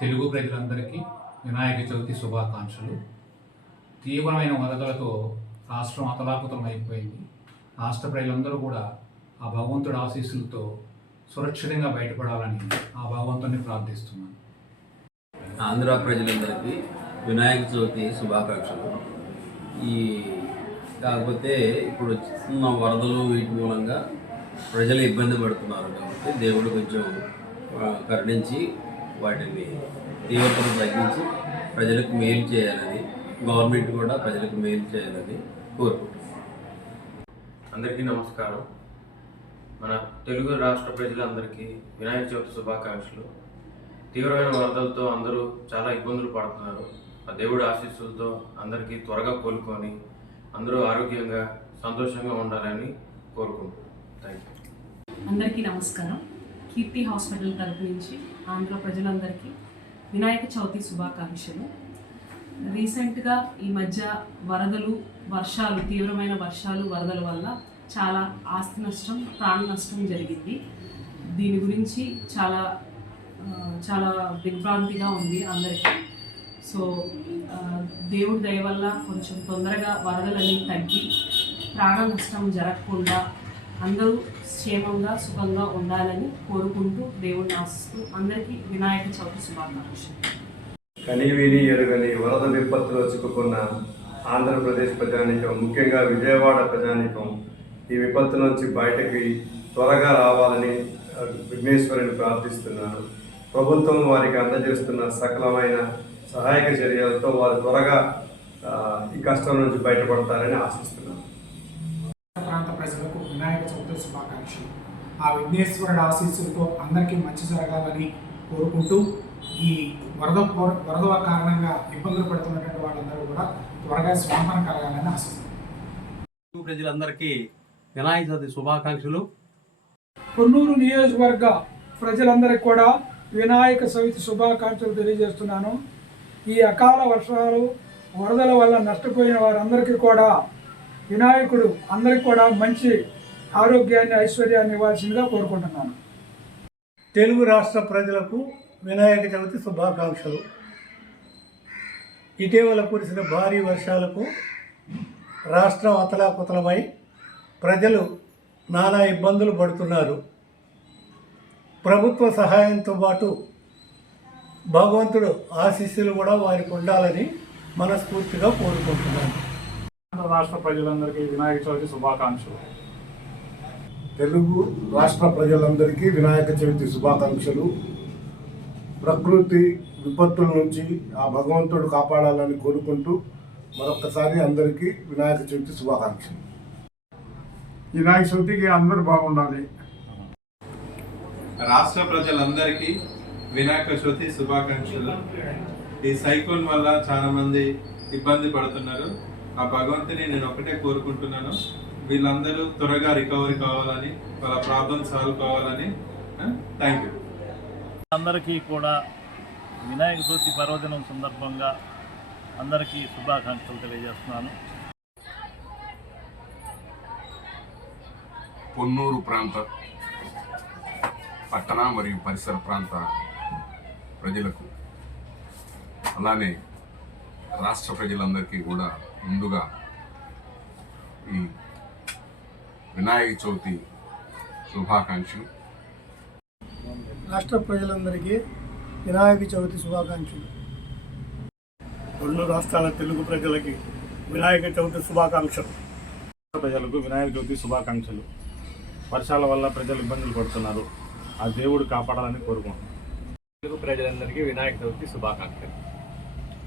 తెలుగు ప్రజలందరికీ వినాయక చవితి శుభాకాంక్షలు. తీవ్రమైన వరదలతో రాష్ట్రం అతలాకుతలం అయిపోయింది. రాష్ట్ర ప్రజలందరూ కూడా ఆ భగవంతుడి ఆశీస్సులతో సురక్షితంగా బయటపడాలని ఆ భగవంతుని ప్రార్థిస్తున్నాను. ఆంధ్ర ప్రజలందరికీ వినాయక చవితి శుభాకాంక్షలు. ఈ కాకపోతే ఇప్పుడు వస్తున్న వరదలు వీటి మూలంగా ప్రజలు ఇబ్బంది పడుతున్నారు కాబట్టి దేవుడు కొంచెం కరుణించి వాటిని తీవ్రతను తగ్గించి ప్రజలకు మేలు చేయాలని గవర్నమెంట్ కూడా ప్రజలకు మేలు చేయాలని కోరుకుంటున్నాను అందరికీ నమస్కారం. మన తెలుగు రాష్ట్ర ప్రజలందరికీ వినాయక చవితి శుభాకాంక్షలు. తీవ్రమైన వరదలతో అందరూ చాలా ఇబ్బందులు పడుతున్నారు. ఆ దేవుడి ఆశీస్సులతో అందరికీ త్వరగా కోలుకొని అందరూ ఆరోగ్యంగా సంతోషంగా ఉండాలని కోరుకుంటున్నాను థ్యాంక్ యూ అందరికీ నమస్కారం. కీర్తి హాస్పిటల్ తరపు నుంచి ఆంధ్ర ప్రజలందరికీ వినాయక చవితి శుభాకాంక్షలు. రీసెంట్గా ఈ మధ్య వరదలు వర్షాలు తీవ్రమైన వర్షాలు వరదల వల్ల చాలా ఆస్తి నష్టం ప్రాణ నష్టం జరిగింది. దీని గురించి చాలా చాలా దిగ్భ్రాంతిగా ఉంది అందరికీ. సో దేవుడి దయ వల్ల కొంచెం తొందరగా వరదలన్నీ తగ్గి ప్రాణ నష్టం జరగకుండా అందరూ క్షేమంగా సుఖంగా ఉండాలని కోరుకుంటూ దేవుడిని ఆశిస్తూ అందరికీ వినాయక చవితి శుభాకాంక్షలు. కనివిని ఎరుగని వరద విపత్తులో చిక్కుకున్న ఆంధ్రప్రదేశ్ ప్రజానీకం ముఖ్యంగా విజయవాడ ప్రజానీకం ఈ విపత్తు నుంచి బయటకి త్వరగా రావాలని విఘ్నేశ్వరుని ప్రార్థిస్తున్నాను ప్రభుత్వం వారికి అందజేస్తున్న సకలమైన సహాయక చర్యలతో వారు త్వరగా ఈ కష్టం నుంచి బయటపడతారని ఆశిస్తున్నాను ప్రజలకు వినాయక చవితి శుభాకాంక్షలు. ఆ విఘ్నేశ్వరుడు ఆశీస్సులతో అందరికీ మంచి జరగాలని కోరుకుంటూ ఈ వరద వరద కారణంగా ఇబ్బందులు పడుతున్నటువంటి వాళ్ళందరూ కూడా త్వరగా స్వాంతన కలగాలని ఆశిస్తున్నాను తెలుగు ప్రజలందరికీ వినాయక చవితి శుభాకాంక్షలు. కొన్నూరు నియోజకవర్గ ప్రజలందరికీ కూడా వినాయక చవితి శుభాకాంక్షలు తెలియజేస్తున్నాను. ఈ అకాల వర్షాలు వరదల వల్ల నష్టపోయిన వారందరికీ కూడా వినాయకుడు అందరికి కూడా మంచి ఆరోగ్యాన్ని ఐశ్వర్యాన్ని ఇవ్వాల్సిందిగా కోరుకుంటున్నాను. తెలుగు రాష్ట్ర ప్రజలకు వినాయక చవితి శుభాకాంక్షలు. ఇటీవల కురిసిన భారీ వర్షాలకు రాష్ట్రం అతలాకుతలమై ప్రజలు నానా ఇబ్బందులు పడుతున్నారు. ప్రభుత్వ సహాయంతో పాటు భగవంతుడు ఆశీస్సులు కూడా వారికి ఉండాలని మనస్ఫూర్తిగా కోరుకుంటున్నాను. రాష్ట్ర ప్రజలందరికీ వినాయక చవితి శుభాకాంక్షలు. తెలుగు రాష్ట్ర ప్రజలందరికీ వినాయక చవితి శుభాకాంక్షలు. ప్రకృతి విపత్తుల నుంచి ఆ భగవంతుడు కాపాడాలని కోరుకుంటూ మరొకసారి అందరికీ వినాయక చవితి శుభాకాంక్షలు. వినాయక చవితికి అందరూ బాగుండాలి. రాష్ట్ర ప్రజలందరికీ వినాయక చవితి శుభాకాంక్షలు. ఈ సైక్లోన్ వల్ల చాలా మంది ఇబ్బంది పడుతున్నారు. ఆ భగవంతుని నేను ఒకటే కోరుకుంటున్నాను. వీళ్ళందరూ త్వరగా రికవరీ కావాలని వాళ్ళ ప్రాబ్లమ్ సాల్వ్ కావాలని థ్యాంక్ యూ. అందరికీ కూడా వినాయక చవితి పర్వదినం సందర్భంగా అందరికీ శుభాకాంక్షలు తెలియజేస్తున్నాను. పొన్నూరు ప్రాంత పట్టణ మరియు పరిసర ప్రాంత ప్రజలకు అలానే రాష్ట్ర ప్రజలందరికీ కూడా ముందుగా ఈ వినాయక చవితి శుభాకాంక్షలు. రాష్ట్ర ప్రజలందరికీ వినాయక చవితి శుభాకాంక్షలు. రెండు రాష్ట్రాల తెలుగు ప్రజలకి వినాయక చవితి శుభాకాంక్షలు. ప్రజలకు వినాయక చవితి శుభాకాంక్షలు. వర్షాల వల్ల ప్రజలు ఇబ్బందులు పడుతున్నారు. ఆ దేవుడు కాపాడాలని కోరుకుంటున్నాను తెలుగు ప్రజలందరికీ వినాయక చవితి శుభాకాంక్షలు.